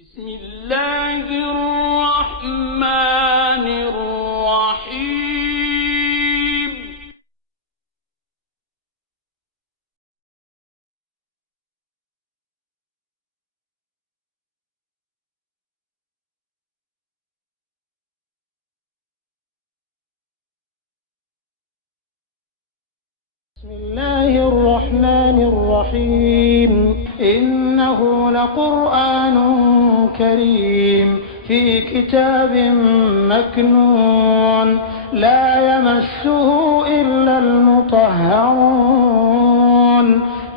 بسم الله الرحمن الرحيم. بسم الله الرحمن الرحيم. إنه لقرآن كريم في كتاب مكنون لا يمسه إلا المطهرون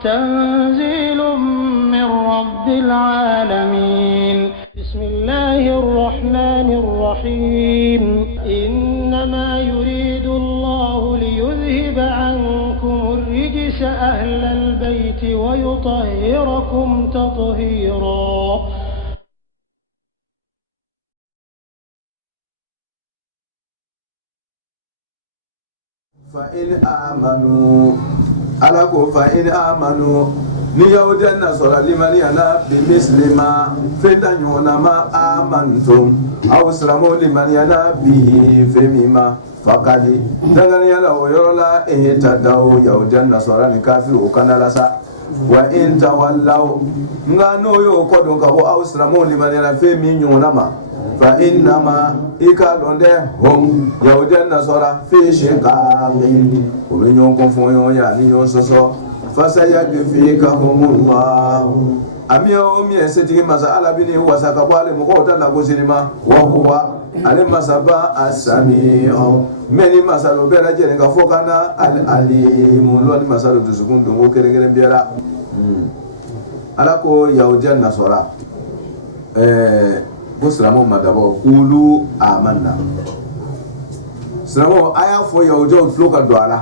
تنزيل من رب العالمين. بسم الله الرحمن الرحيم. إنما يريد الله ليذهب عنكم الرجس أهل البيت ويطهركم تطهيرا. فإن آمنوا ألكم فإن آمنوا نيوجن صلى لمن ينا بمثل ما فدنيون ما آمنتم أو سلموا لمن ينا به فيما فقد دعنا يلا ويلا تدعو يوجن صلى الكافر وكان لسا وإن تولوا نانو يوكدون كهو أو سلموا لمن ينا فيما ما فإنما إكالون هم يوجن صلى في شقاق ومن يوم فون يعني يوسوسو فسيكفيكهم الله أمي أمي ستي مسألة بني وسكبالي مقوتا لغسلما وهو علم سبا السميع من مسألة بيرجين كفوكنا العليم لون مسألة تسكون دمو كرين بيرا ألاكو يوجن صلاة بسرامو مدبو قولوا آمنا سرامو آية فو يوجو تلوكا دوالا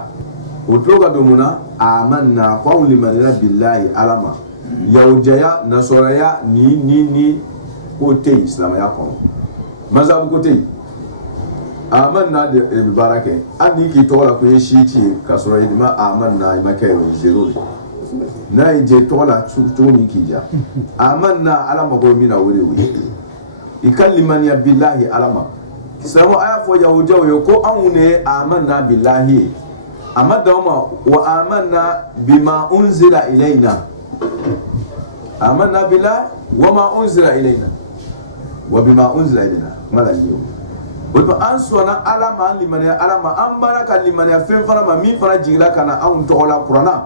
utloka domuna amanna kwa limanina billahi alama yaujaya nasoraya ni kote islam ya kono mazhabu kote amanna de barake ani ki tola ko shiti kasoro idima amanna makayo zero na je tola tuni kija amanna alama ko mina wuri ikallimani billahi alama samo aya fo yaujayo yoko amune amanna billahi amadama wa amanna bima unzila ilayna amanna billahi wama unzila ilayna wa bima unzila ilayna malaliyo wala ansona alama limani alama ambaraka limani fenfara ma mi fara jigla kana an tola qur'ana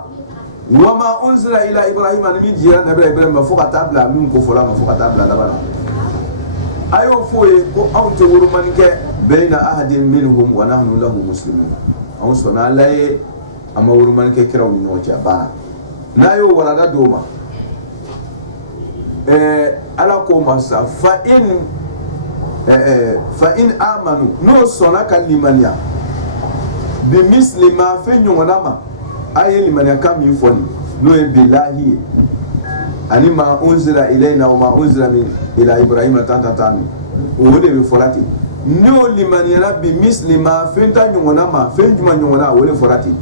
wama unzila ila ibrahim an mi jira nabi ibrahim foka tabla min ko fola ma foka tabla labana ayo foye ko an te wurumanke bayna ahadin minhum wa nahnu lahu muslimun on sona lay ama wuruman ke kiraw ni ñoca bana nayo warada doma ala ko masa fa in amanu no sona kalimania bi muslima fe ñona ma ay limania kam yi foni no e billahi ani ma unzila ilayna wa ma unzila min ila ibrahim tatatan o de be folati no limaniera bi mislima fenta nyongona ma fenjuma nyongona wole forati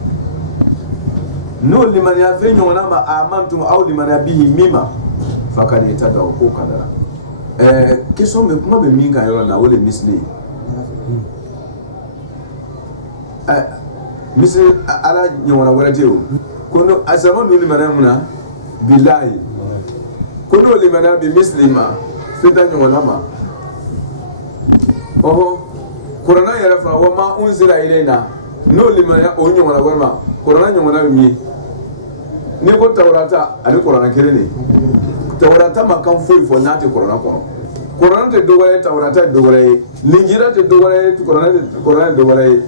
no limaniera fe nyongona ma amantum aw limaniera bihi mima fakani tada ko kadara keso me kuma be minga yoro na wole misli misli ala nyongona wala teo kono asama no limaniera muna billahi kono limaniera bi mislima fenta nyongona ma oho qur'ana yara fa wa ma unzila ilayna no limanya onyo wala gorma qur'ana nyona mi ni ko tawrata ali qur'ana kerene tawrata makan foi fo nati qur'ana te dogale tawrata dogale linjira te dogale qur'ana dogale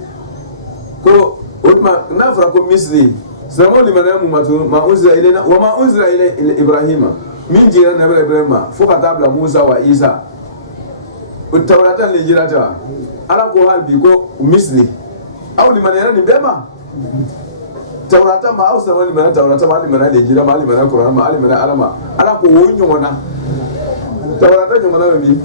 ko utma nafra ko misli samo limanya mu matu ma unzila ilayna wa ma unzila ila ibrahima min jira nabi ibrahima fo katabla musa wa isa utawrata linjirata ala ko halbi ko misli aw limanera ni bema tawrata ma aw sama limanera tawrata ma limanera linjira ma limanera qur'an ma limanera alama ala ko wonyo wona tawrata nyona mi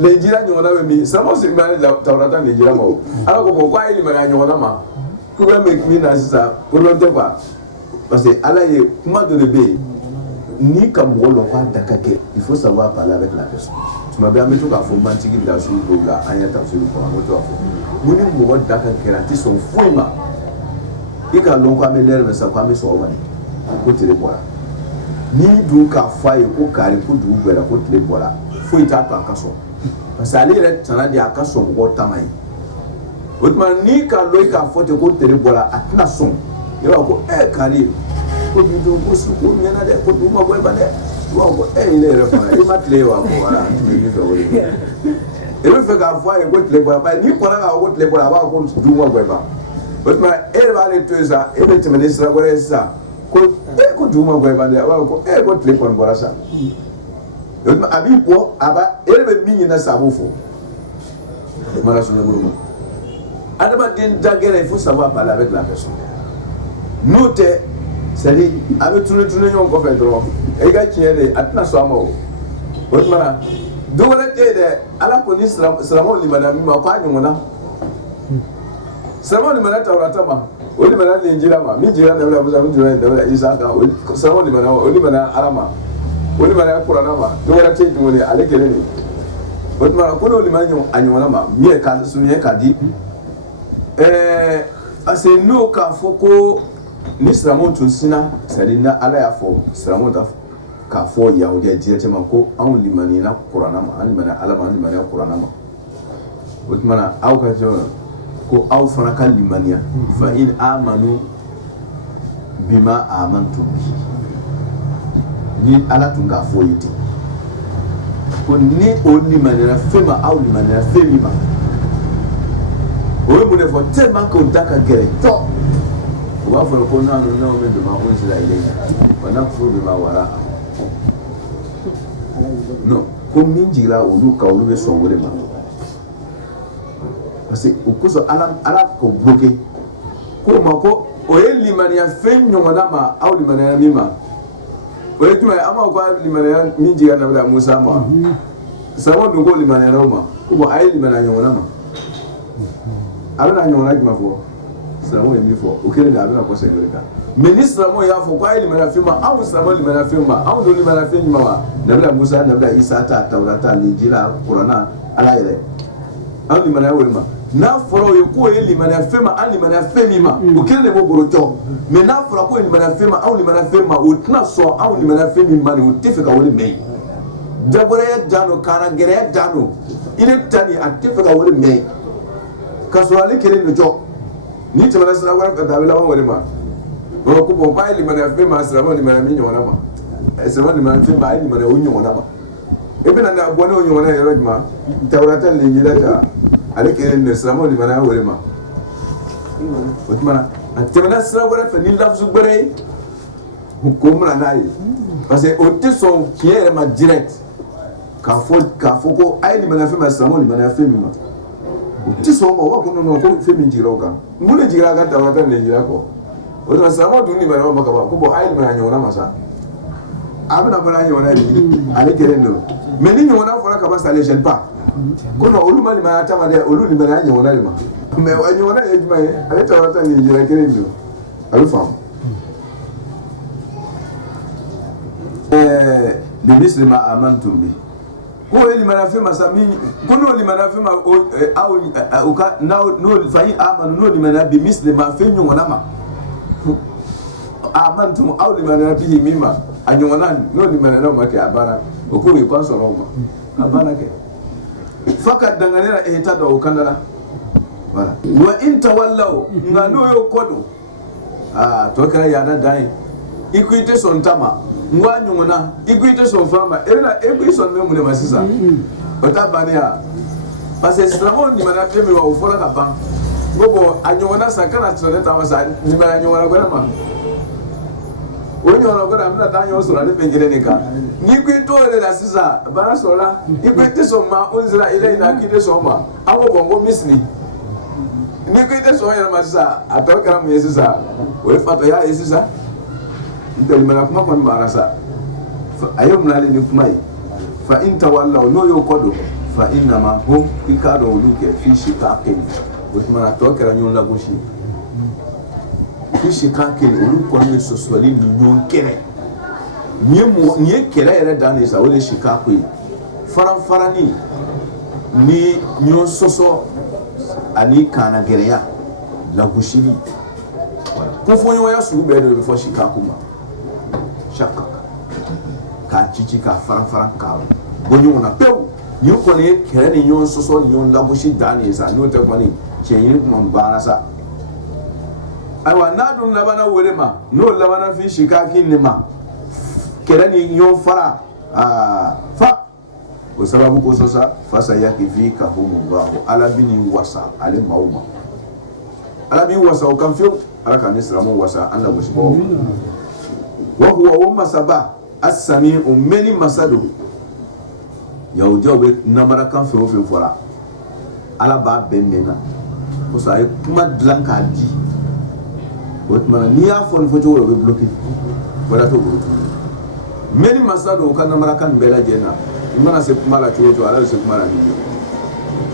linjira nyona mi sama simba tawrata linjira ma ala ko ko ay limanera nyona ma ko be me mi na sa ko don te ba parce que ala ye kuma de be ni ka mɔgɔ lɔn k'a da ka gɛlɛn il faut savoir parler avec la personne tuma bɛɛ an bɛ to k'a fɔ mantigi da sugu dɔw la an ye tafsiri kɔnɔ an bɛ to k'a fɔ mun ni mɔgɔ da ka gɛlɛn a tɛ sɔn foyi ma i k'a lɔn ko an bɛ lɛrɛ mɛ sa ko an bɛ sɔgɔma de ko tile bɔra ni dun k'a fɔ a ye ko kari ko dugu bɛra ko tile bɔra foyi t'a to a ka sɔn parce que ale yɛrɛ tana de a ka sɔn mɔgɔw ta ma ye o tuma ni k'a lɔn i k'a fɔ ten ko tile bɔra a tɛna sɔn i b'a fɔ ko kari ko bi don ko su ko ɲɛna dɛ ko dugu ma bɔ i ba dɛ i b'a fɔ ko ne yɛrɛ fana i ma tile ye wa ko wala n tun bɛ min fɛ o de i bɛ fɛ k'a fɔ a ye ko tile bɔra n'i kɔnna k'a fɔ ko tile bɔra a b'a fɔ ko dugu ma bɔ i ba o tuma e yɛrɛ b'ale to yen sa e bɛ tɛmɛ ni sira wɛrɛ ye sisan ko ko dugu ma bɔ i ba dɛ a b'a fɔ ko ko tile kɔni bɔra sa o tuma a b'i bɔ a b'a e yɛrɛ bɛ min ɲini sa a b'o fɔ o mana sɔn ne bolo ma adamaden da gɛlɛn il faut savoir parler avec la personne n'o tɛ c'est-à-dire a bɛ tunu ɲɔgɔn kɔfɛ dɔrɔn i ka tiɲɛ de a tɛna sɔn a ma o tuma na dɔ wɛrɛ tɛ yen dɛ ala ko ni silamɛw limaniya min ma ko a ɲɔgɔnna silamɛw limaniya Tawurata ma o limaniya Linjila ma min jira Dawuda Musa min jira Dawuda Isa kan o silamɛw limaniya o limaniya Ala ma o limaniya Kurana ma dɔ wɛrɛ tɛ yen tuguni ale kelen de o tuma na ko n'o limaniya a ɲɔgɔnna ma min ye ka surunya ka di parce que n'o k'a fɔ ko ni silamɛw tun sinna c'est-à-dire na ala y'a fɔ silamɛw ta k'a fɔ yahudiya directement ko anw limaniyana kuranna ma an limaniya ala ma an limaniya kuranna ma o tuma na aw ka jɔ ko aw fana ka limaniya fa in amanu bima amantum ni ala tun k'a fɔ ye ten ko ni o limaniyana fɛn ma aw limaniyana fɛn min ma o ye mun de fɔ tellement que o da ka gɛlɛn tɔ o b'a fɔ ko nanu n'anw bɛ bima unzila ilayka wa nakfuru bima wara'a non ko min jigira olu kan olu bɛ sɔn o de ma parce que o kosɔn ala k'o bloqué k'o ma ko o ye limaniya fɛn ɲɔgɔnna ma aw limaniyana min ma o ye jumɛn ye an b'a fɔ ko a limaniyana min jigira Nabila Musa ma silamɛw dun ko limaniyana o ma ko bon a ye limaniya ɲɔgɔnna ma a bɛna ɲɔgɔnna jumɛn fɔ silamɛw ye min fɔ o kelen de a bɛna kɔsɛbɛ o de kan mais ni silamɛw y'a fɔ ko a ye limaniya fɛn ma anw silamɛw limaniya fɛn ma anw dun limaniya fɛn jumɛn ma Nabila Musa Nabila Isa ta Tawurata Linjila Kurana ala yɛrɛ anw limaniya o de ma n'a fɔra o ye k'o ye limaniya fɛn ma an limaniya fɛn min ma o kelen de b'o bolo cɔ mais n'a fɔra k'o ye limaniya fɛn ma anw limaniya fɛn ma o tɛna sɔn anw limaniya fɛn min ma nin o tɛ fɛ ka o de mɛn jagoya dan don kana gɛrɛya dan don i ne ta nin a tɛ fɛ ka o de mɛn ka sɔrɔ ale kelen de jɔ ni tɛmɛna sira wɛrɛ fɛ a bɛ laban o de ma ko bon k'a ye limaniya fɛn ma silamɛw limaniya min ɲɔgɔnna ma silamɛw limaniya fɛn ma a ye limaniya o ɲɔgɔnna ma e bɛna bɔ n'o ɲɔgɔnna ye yɔrɔ jumɛn Tawurata Linjila ta ale kelen de silamɛw limaniya o de ma o tuma na a tɛmɛna sira wɛrɛ fɛ ni lafusu gbɛrɛ ye k'o mina n'a ye parce que o tɛ sɔn tiɲɛ yɛrɛ ma direct k'a fɔ ko a ye limaniya fɛn ma silamɛw limaniya fɛn min ma o tɛ sɔn o ma o b'a fɔ non ko fɛn min jigira o kan mun de jigira a ka Tawurata Linjila kɔ o tuma silamɛw dun limaniya ma ka ban ko bon a ye limaniya ɲɔgɔnna ma sa a bɛna fɔ n'a ɲɔgɔnna ye ale kelen de mais ni ɲɔgɔnna fɔra ka ban ça les gêne pas ko non olu ma limaniya ta ma dɛ olu limaniya ɲɔgɔnna de ma mais a ɲɔgɔnna ye jumɛn ye ale Tawurata Linjila kelen de a bɛ faamu bimisli ma amantum bi ko ye limaniya fɛn ma sa min ko n'o limaniya fɛn ma aw ka n'o fa in amanu n'o limaniya bimisli ma fɛn ɲɔgɔnna ma amantum aw limaniya bihi min ma a ɲɔgɔnna n'o limaniya ma kɛ a banna o ko ye k'an sɔrɔ o ma a banna kɛ fa ka dangane na ehita dɔ o kanda la voilà wa in tawallaw nka n'o y'o kɔ don tɔ kɛra yaada dan ye i ko i tɛ sɔn ta ma n ko a ɲɔgɔnna i ko i tɛ sɔn fɛn ma e ko i sɔn bɛ mun de ma sisan o t'a bannen ya parce que silamɛw limaniya fɛn min ma o fɔra ka ban ko bon a ɲɔgɔnna sa kana sɔn ne ta ma sa limaniya ɲɔgɔnna wɛrɛ ma o ɲɔgɔnna wɛrɛ an bɛna taa ɲɔgɔn sɔrɔ ale fɛn kelen de kan n'i ko i t'o yɛrɛ la sisan baara sɔrɔla i ko i tɛ sɔn ma unzila ilayna k'i tɛ sɔn ma an ko bon ko misiri n'i ko i tɛ sɔn yɛrɛ ma sisan a tɔ kɛra mun ye sisan o ye fatɔya ye sisan limaniya kuma kɔni b'ara sa a ye mun ale ni kuma ye fa in tawallaw n'o y'o kɔ don fa innama hum i k'a dɔn olu kɛ fi shiqaqin o tuma na tɔ kɛra ɲɔgɔn lagosi fi shiqaqin olu kɔni bɛ sɔsɔli ni ɲɔgɔn kɛlɛ ni kɛlɛ yɛrɛ dan de sa o de si k'a ko ye faranfarani ni ɲɔ sɔsɔ ani kaana gɛrɛya lagosili ko fɔɲɔgɔnya sugu bɛɛ de bɛ fɔ si k'a ko ma shaka k'a cici k'a faranfaran k'a bɔ ɲɔgɔn na pewu ni kɔni ye kɛlɛ ni ɲɔgɔn sɔsɔ ni ɲɔgɔn lagosi dan de ye sa n'o tɛ kɔni tiɲɛ ɲini kuma banna sa ayiwa n'a dun labanna wele ma n'o labanna fi si k'a k'i ne ma kɛlɛ ni ɲɔgɔn fara fa o sababu ko sɔsa fasa yakifi ka humullahu ala bi ni wasa ale maaw ma ala b'i wasa o kan fiyewu ala ka ne silamɛw wasa an lagosibagaw wa huwa o masaba asami o mɛnni masa don yahudiyaw bɛ namarakan fɛn o fɛn fɔra ala b'a bɛɛ mɛnna kosɔn a ye kuma dilan k'a di o tuma na n'i y'a fɔ nin fɔcogo la o bɛ bloqué wala t'o bolo tuguni mɛnni masa don o ka namarakan nin bɛɛ lajɛlen na i mana se kuma la cogo o cogo ala bɛ se kuma la ni ye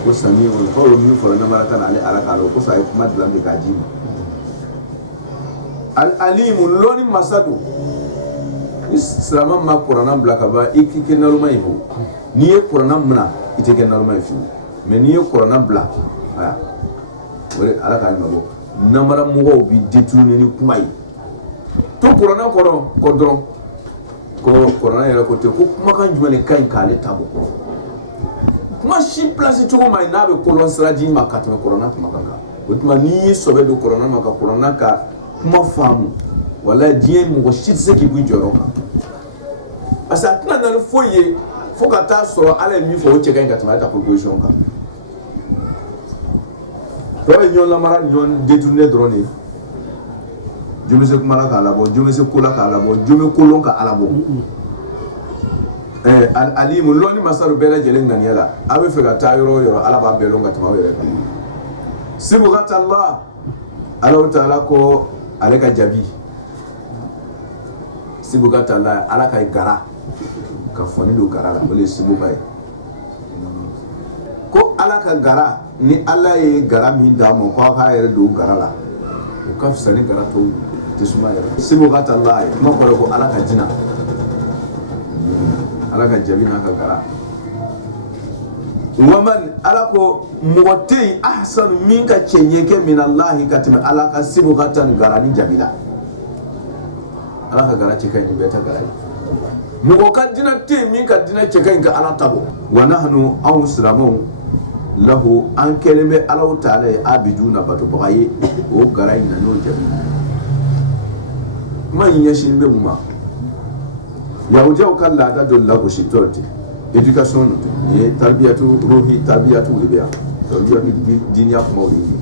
ko sami o k'aw ye min fɔra namarakan na ale ala k'a dɔn kosɔn a ye kuma dilan de k'a di ma alimu lɔni masa don ni silamɛ ma kuranna bila ka ban i k'i kɛ naloma ye o n'i ye kuranna mina i tɛ kɛ naloma ye fiyewu mɛ n'i ye kuranna bila aya o de ala k'a ɲɛnabɔ namara mɔgɔw bi détourner ni kuma ye to kuranna kɔrɔ ko dɔrɔn ko kuranna yɛrɛ ko ten ko kumakan jumɛn de ka ɲi k'ale ta bɔ kuma si place cogo ma ɲi n'a bɛ kolon siraji ma ka tɛmɛ kuranna kumakan kan o tuma n'i ye sɔbɛ don kuranna ma ka kuranna ka kuma faamu wala diɲɛ mɔgɔ si tɛ se k'i b'i jɔyɔrɔ kan parce que a tɛna na ni foyi ye fo ka taa sɔrɔ ala ye min fɔ o cɛ ka ɲi ka tɛmɛ ale ta proposition kan tɔ ye ɲɔgɔn lamara ɲɔgɔn détourner dɔrɔn de ye jɔn bɛ se kuma la k'a labɔ jɔn bɛ se ko la k'a labɔ jɔn bɛ kolon k'a labɔ alimu lɔnni masaru bɛɛ lajɛlen ŋaniya la a bɛ fɛ ka taa yɔrɔ o yɔrɔ ala b'a bɛɛ lɔn ka tɛmɛ aw yɛrɛ kan sibghatallah ala ta'ala ko ale ka jabi sibghatallah ala ka gara ka fɔni don gara la o de ye sibgha ye ko ala ka gara ni ala ye gara min d'a ma ko a k'a yɛrɛ don gara la o ka fisa ni gara tɔw tɛ suma yɛrɛ sibghatallah ye kuma kɔrɔ ko ala ka jina ala ka jabi n'a ka gara waman ala ko mɔgɔ tɛ yen ahsanu min ka cɛ ɲɛ kɛ min Allahi ka tɛmɛ ala ka sibghatan gara ni jabi la ala ka gara cɛ ka ɲi ni bɛɛ ta gara ye mɔgɔ ka dinɛ tɛ yen min ka dinɛ cɛ ka ɲi ka ala ta bɔ wa nahnu anw silamɛw lahu an kɛlen bɛ ala ta'ala ye abiduna batobaga ye o gara in na n'o jabi kuma in ɲɛsin bɛ mun ma yahudiyaw ka laada dɔ lagositɔ ten éducation ye tarbiyatu ruhi tarbiyatu de bɛ yan tarbiyatu diniya kumaw de ye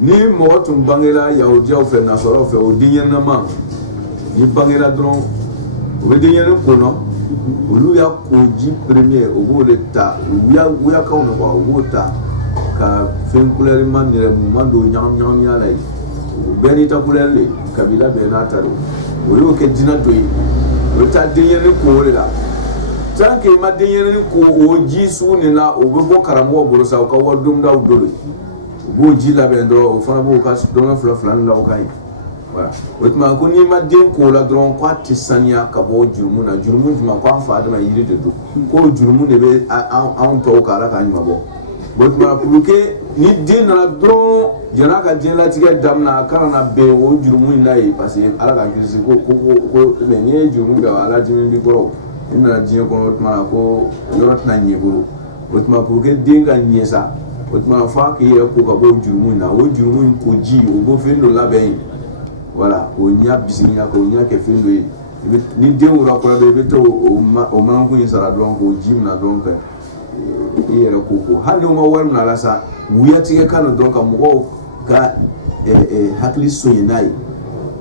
ni mɔgɔ tun bangera yahudiyaw fɛ nasɔrɔw fɛ o denyɛrɛnama ni bangera dɔrɔn o bɛ denyɛrɛnin kɔnɔ olu y'a koji premier o b'o de ta wuyakaw na o b'o ta ka fɛn couleur ma nɛrɛmuman don ɲagamiya la yen o bɛɛ n'i ta couleur de kabila bɛɛ n'a ta don o y'o kɛ dinɛ dɔ ye o bɛ taa denyɛrɛnin ko o de la tant que ma denyɛrɛnin ko o ji sugu nin na o bɛ bɔ karamɔgɔw bolo sa o ka wari dondaw dolo u b'o ji labɛn dɔrɔn o fana b'o ka dɔrɔmɛ fila ni la o ka ɲi voilà o tuma ko n'i ma den ko la dɔrɔn k'a tɛ saniya ka bɔ jurumu na jurumu jumɛn ko an fa adama yiri de don ko jurumu de bɛ anw tɔw ka ala k'a ɲuman bɔ o tuma pour que ni den nana dɔrɔn jɛn'a ka diɲɛlatigɛ daminɛ a kana na bɛn o jurumu in na ye parce que ala ka kirisi ko mais n'i ye jurumu kɛ ala dimi b'i kɔrɔ i nana diɲɛ kɔnɔ o tuma na ko yɔrɔ tɛna ɲɛ i bolo o tuma pour que den ka ɲɛ sa o tuma f'a k'i yɛrɛ ko ka bɔ o jurumu in na o jurumu in ko ji o b'o fɛn dɔ labɛn yen voilà o ɲa bisimiya k'o ɲa kɛ fɛn dɔ ye ni den wura kɔrɔ dɔ i bɛ taa o manakun in sara dɔrɔn k'o ji minɛ dɔrɔn kɛ i yɛrɛ ko hali n'o ma wari minɛ a la sa wuyatigɛ kan na dɔrɔn ka mɔgɔw ka hakili sonya n'a ye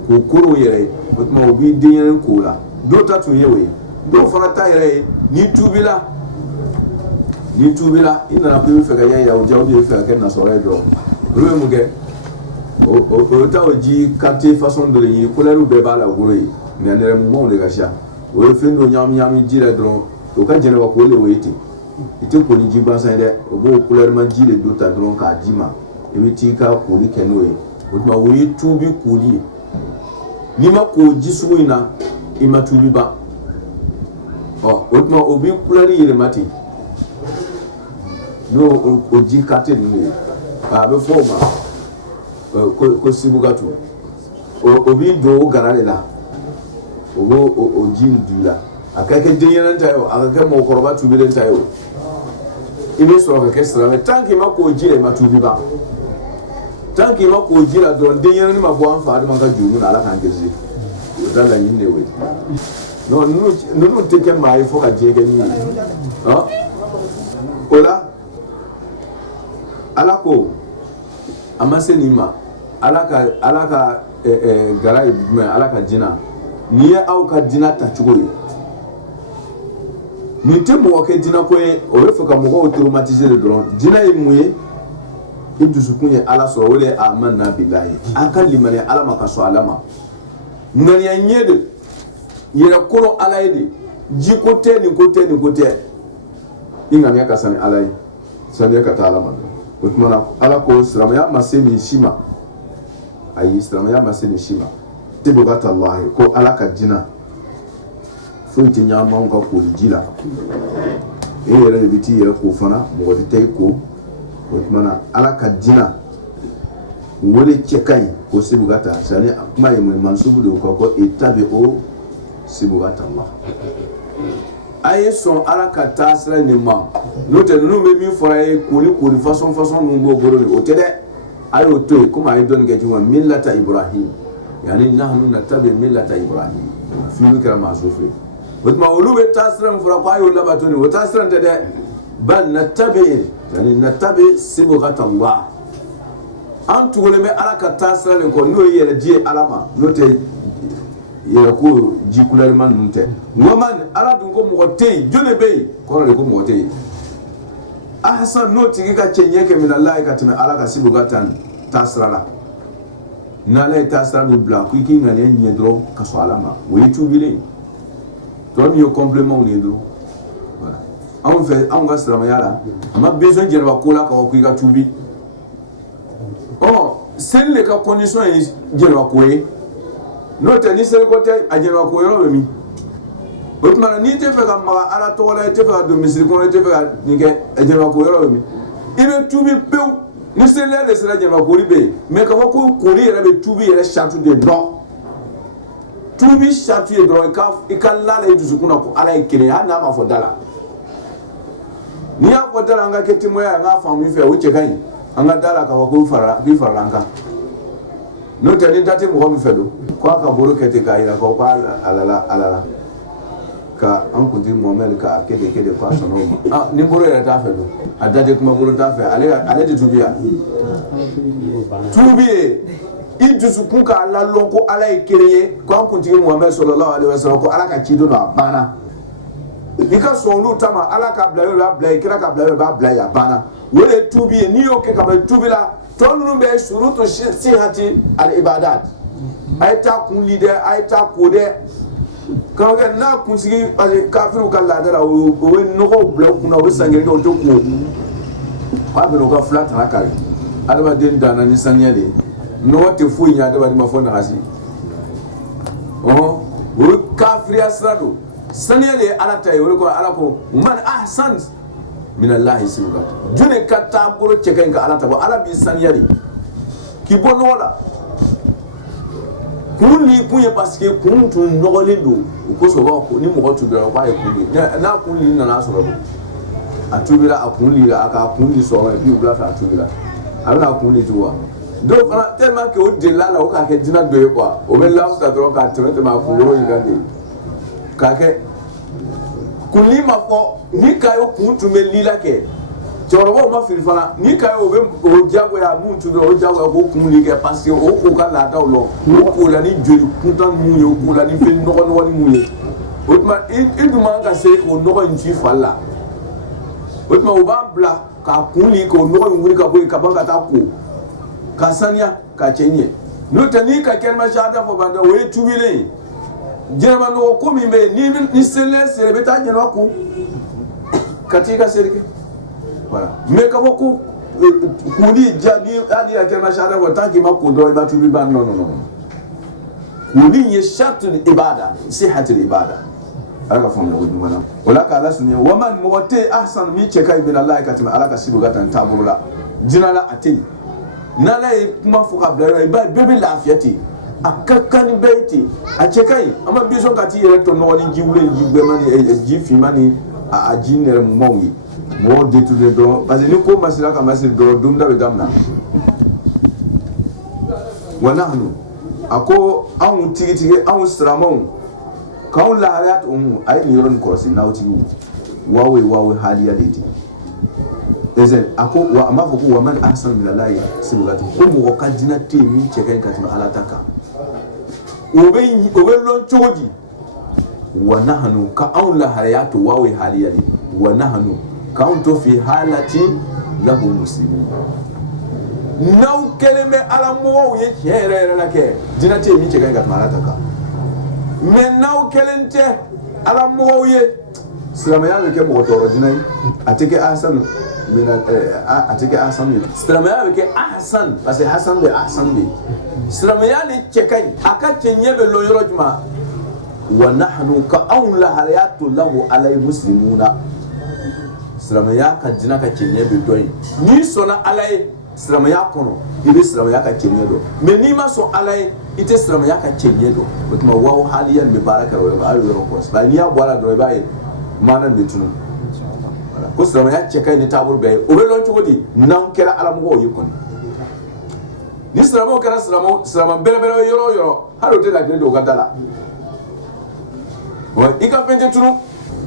k'o koro yɛrɛ ye o tuma o b'i denyɛrɛnin k'o la dɔw ta tun ye o ye dɔw fana ta yɛrɛ ye n'i tuubila i nana ko i bɛ fɛ ka kɛ yahudiya i bɛ fɛ ka kɛ nasɔrɔ ye dɔrɔn olu bɛ mun kɛ o ta o ji quartier façon dɔ de ɲini couleur bɛɛ b'a la o bolo ye mais nɛrɛmugumanw de ka ca o ye fɛn dɔ ɲagami ji la dɔrɔn o ka jɛnɛba ko de o ye ten i tɛ ko ni ji gansan ye dɛ o b'o couleur ma ji de don ta dɔrɔn k'a d'i ma i bɛ t'i ka koli kɛ n'o ye o tuma o ye tuubi koli ye n'i ma ko ji sugu in na imatubi ba otuma obi kulari yele mati no oji kate ni be forma ko sibugatu obi do garale la oji ndula akake dinyana tayo akake mo koroba tubile tayo ibe so akake sra tanki mako jire matubi ba tanki mako jira don dinyana ni mabo anfa ma ka jumu na ala kan kezi dala yinde we no nunu teke mai fo ka jege ni ola alako amaseni ma alaka garai alaka jina ni ya au ka dina ta chugoyi ni tembo ke dina ko e o refa ka mo traumatiser le dron dina yi muye idusu kunye ala so wole amanna billahi aka limane ala maka so alama ngani ya nyede yera kono ala yede ji kote ni kote ingani ya kasani ala yi sani ya kata alama utmana ala ko sirama ya maseni shima ayi sirama ya maseni shima tibugata allah ko ala ka jina fuiti nyama nga ko jila yera biti yera ko fana mo di tay ko utmana ala ka jina wole chekai ko sibugata sani mai mu mansubu do ko itabe o sibugata allah ayi son ala ka tasra ni ma note no me mi fora e kuli façon ngo goro ni o tede ayo to kuma ay don gaji wa millata ibrahim yani nahnu natabi millata ibrahim fi mikra masufi wotma ulube tasra fora ko ayo labatoni o tasra tede bal natabi yani natabi sibugata allah antu wole me ala ka tasra le ko no yere die alama note yere ko jikulal man nunte woman ala dun ko mo tey jone bey ko le ko mo tey ahsan noti ka chenyeke min allah ka teme ala ka sibugatan tasrala na le tasra mi bla ku ki ngane nyedro ka so alama we tubile to mi yo complément ni do voilà on fait on ga sra yala ma besoin de ba ko la ka ku ka tubi oh c'est le ka condition je ba ko e no te ni sel ko te ajelo ko yoro mi otmana ni te fe ka ma ala to wala te fe ka do misiri ko te fe ka ni ke ajelo ko yoro mi ibe tubi pew ni sel le sel ajelo ko ribe me ka ko ri re tubi re chatu de no tubi chatu de no ka la le du sukuna ko ala e kire ha na ma fo dala ni ya fo dala nga ke timo ya nga fa mi fe wuce kai anga dala ka ko fara bi fara nga no te ni date mo mi fe do kwa ka boro kete ka ira ko kwa alala ka an kunti Muhammad ka kede pa sono ni boro ya ta fe do adade kuma boro ta fe ale de tubiya tubiye idusu kun ka ala lonko ala ikireye ko an kunti Muhammad sallallahu alaihi wasallam ko ala ka chido no abana bika sonu tama ala ka bla ikira ka bla ya bana wole tubiye ni o ke ka ba tubila tonu be shurutu sihati al ibadat ayta kun leader ayta kode kan ga na kun sigi kafiru kala dara o no ko block na o sangere ko to ko ba be no ka flat rakari adama den dana ni sanyale no te fu nya adama di mafona asi o kafiri asrado sanyale ala tay o ko ala ko man ahsan min allah sibugat june katta boro cheken ka ala tabo ala bi sanyale ki bono wala kunni kunye parce que kuntu nogole do ko so ba ko ni mo ko tubira ko ay kunni na kunni na na so ba atubira akunni aka kunni so ba bi ubla fa atubira ala kunni tuwa do fara tellement que o de la o ka ke dina do quoi o be la ta do ka tete ma ko ro yigande ka ke kunni ma fo ni kayo kuntu me lila ke jorobo ma fil fana ni kayo be o jago ya muntu be o jago ko kunni ke parce que o ko ka la daw lo o ko la ni joli kuntan mu yo ko la ni fel no ko ni mu ye otma indu ma ka se ko no ko nji falla otma o ba bla ka kunni ko no ko nguri ka boy ka banga ta ko ka sanya ka chenye no tani ka kelma shada fo banda we tubile jema no ko mi be ni sele beta jeno ko katika serike voilà mais ka ko kuli jani ali ya kelma shada fo tanki ma ko do ba tubi ban non wuli ye shartul ibada sihatul ibada ala ka famu ko dum wala ka ala sunni wa man muwati ahsan mi ce kai bin Allah ka tima ala ka sibu gatan taburula jinala ate nala e kuma fuka bla ba bebe lafiyati akakani beiti a ce kai amma bi son ka ti yere to no ni jiwule jigbe mani ji fi mani a jinere mu mawi mo de tout de do parce que ni ko masira ka masir do dum da be damna wa nahnu ako an tigi an stramon kan la hayat ay ni ron ko sin nawti wawe haliya deti ezen ako wa amafu wa man ahsan min allahi sibugati ko mo ka dinati mi cheken katima ala taka obe lon chodi wa nahnu ka an la hayat wawe haliya deti wa nahnu ka an to fi halati lahu muslimin naw keleme ala mo ye chere la ke dinati mi cheken katima ala taka mais naw kelente ala mo ye silamaya be ke mo toro dinay atike ahsan min atike ahsan silamaya be ke ahsan parce que hasan be ahsan be silamaya ni chekai aka chenye be lo yoro juma wa nahnu ka awla hayatu lahu alay muslimuna silamaya ka dina ka chenye be doy ni sona alay silamaya kono ibe silamaya ka chenye do mais ni ma so alay ite silamaya ka chenye do kuma waw haliyan be baraka wa ayu ro ko ba ni ya bola do ba manan de tunu ko silamaya chekai ni tabur be o be lon chodi nan kera ala mo yikon ni silamo kera silamo bere yoro haro te la do gadala wa ika pente tunu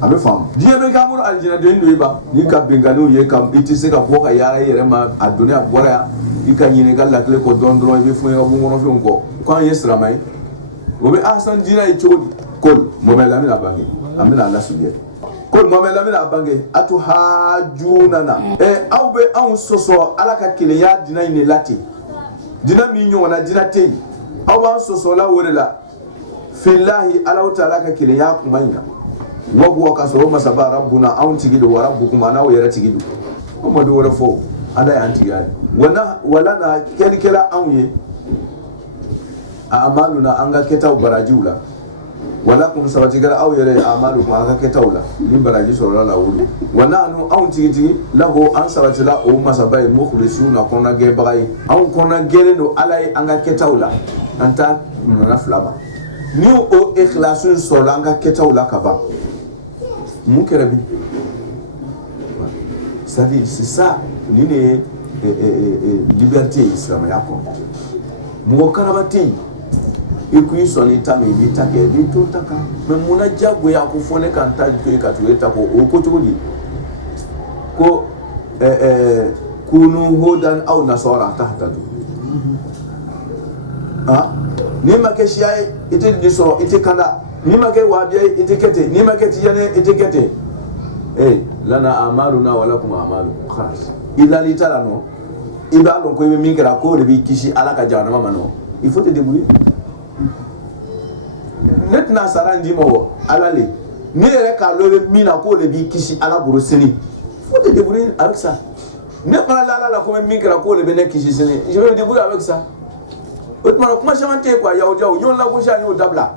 abe fam diye be kamur aljina de ndo iba ni ka benganu ye kam itise ka boka yara yere ma adunia bora ika nyine galla kle ko dondro be fu ngabu ngono fi ngo ko ye silamay wo be ahsan dina e chodi kol mo be lamina bangi amina Allah subiye kol mo be lamina bangi atu hajunana aw be an soso ala ka kile ya dina ni lati dina mi nyona dina te aw ban soso la wala fillahi ala ta'ala ka kile ya kumaina wa huwa kasoro masaba rabbuna aw tigido wa rabbukum ana wa yara tigido kuma do wala fo ada ya antiya wala na kelikela awye a amaluna anga keta barajula wala kum sabati gara aw yare amalu ma anga keta wala min baraji soro la wulu wana anu aw tigiti lahu an sabati la o masaba mukhlisuna kona ge bagai aw kona gere do alai anga keta wala anta na flaba ni o ikhlasun soro anga keta wala kaba mukerabi c'est ça l'idée liberté islam yako mo karabati ikuyi soni tame bitake bitu taka me muna jago ya kufone kanta to ikatueta ko okotugudi ko kunu hudan aw nasara tahtadu ni make shiyai ite diso ite kanda ni make wabiya ite kete ni make tiyane ite kete lana amaluna wa lakum amalukum khalas illa litalano iba lon ko be mingira ko rebi kishi ala ka jahannama mano il faut te débrouiller net na sarandi mo alale ni ere ka lo mina ko rebi kishi ala buru sini faut te débrouiller avec ça ne pas la ko be mingira ko rebi ne kishi sini je vais me débrouiller avec ça otmana kuma chamante quoi yaw jaw yon la ko shani o dabla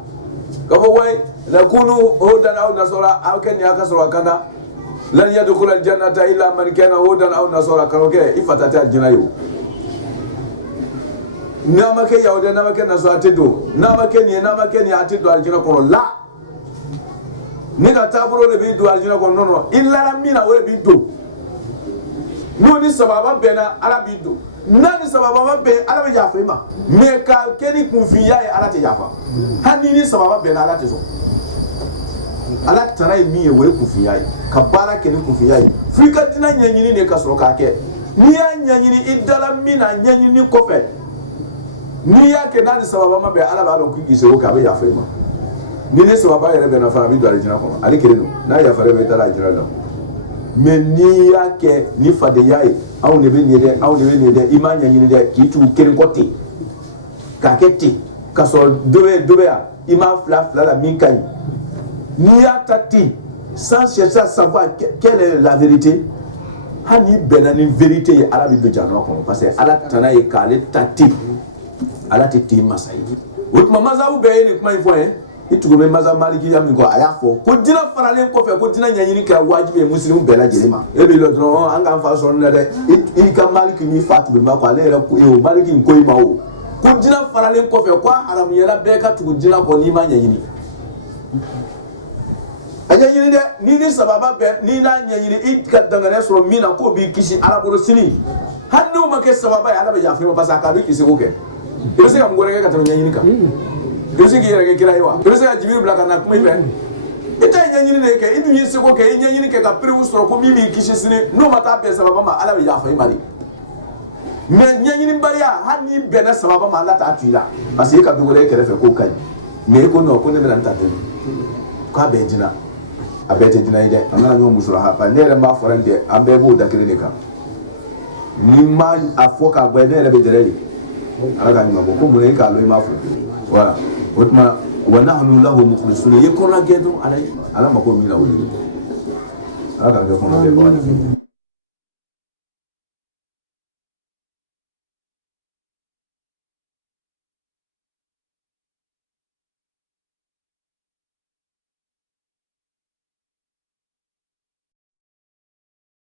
gabo way la kunu hudan aw nasara aw ken ya kasra kana lan yadkhul aljannata illa man kana hudan aw nasara karoke ifatata aljinayo namake yawde namake nasara tedo namake ni atido aljina kono la ni ka taburo le bi do aljina kono no illa lamina we bi do no ni sababa bena ala bi do nani sababa be ala be jafema me ka keni kunfiya e ala te jafa hanini sababa bena ala te so ala tarai miye we kunfiya ka bara keni kunfiya frika dina nyanyini ne ka soro ka ke ni ya nyanyini idala mina nyanyini kofe ni ya ke nani sababa ma be ala ba don ku ise ka be jafema ni ne sababa yere be na fara bi do ala jina ko ali kere no na ya fara be tara jira la mais ni ya ke ni fade yayi aw ne be ni de imanya nyini de ki tu ken kote ka kete ka so dobe ya ima fla la minkai ni ya tati sans chercher à savoir quelle est la vérité hani benani vérité ala bi do jano ko parce que ala tana e kale tati ala tati masai o tuma mazabu bɛɛ ye nin kuma in fɔ ye i tugu bɛ mazabu malikiya min kɔ a y'a fɔ ko diinɛ faralen kɔfɛ ko diinɛ ɲɛɲini kɛra wajibi ye musilimu bɛɛ lajɛlen ma e b'i lɔ dɔrɔn an k'an fa sɔrɔ nin na dɛ i ka maliki n'i fa tugu ma kɔ ale yɛrɛ ko o maliki in ko i ma o ko diinɛ faralen kɔfɛ ko a haramuyala bɛɛ ka tugu diinɛ kɔ n'i ma ɲɛɲini a ɲɛɲini dɛ n'i ni sababa bɛɛ n'i n'a ɲɛɲini i ka danganiya sɔrɔ min na k'o b'i kisi ala bolo sini hali n'o ma kɛ sababa ye ala bɛ yafa i ma parce que a k'a bɛ kisi k'o kɛ i bɛ se ka mun wɛrɛ kɛ ka tɛmɛ ɲɛɲini kan i bɛ se k'i yɛrɛ kɛ kira ye wa i bɛ se ka jibiri bila ka na kuma i fɛ i ta ye ɲɛɲini de kɛ i dun y'i seko kɛ i ɲɛɲini kɛ ka piriw sɔrɔ ko min b'i kisi sini n'o ma taa bɛn sababa ma ala bɛ yafa i ma de mais ɲɛɲini baliya hali n'i bɛnna sababa ma ala t'a to i la parce que e ka bi wɛrɛ e kɛrɛfɛ k'o ka ɲi mais e ko non ko ne bɛna n ta dɔɔni k'a bɛɛ jina a bɛɛ tɛ jina ye dɛ an kana ɲɔgɔn musɔrɔ ha ne yɛrɛ m'a fɔra n tɛ an bɛɛ b'o da kelen de kan ni ma a fɔ k'a bɔ ne yɛrɛ bɛ dɛrɛ de ala ka ɲuman bɔ ko mun e k'a lɔ i m'a fɔ voilà o tuma wa nahnu lahu mukhlisun ye kɔnɔ gɛn dɔrɔn ala mako min na o ye ala k'a kɛ kɔnɔ gɛn bɔ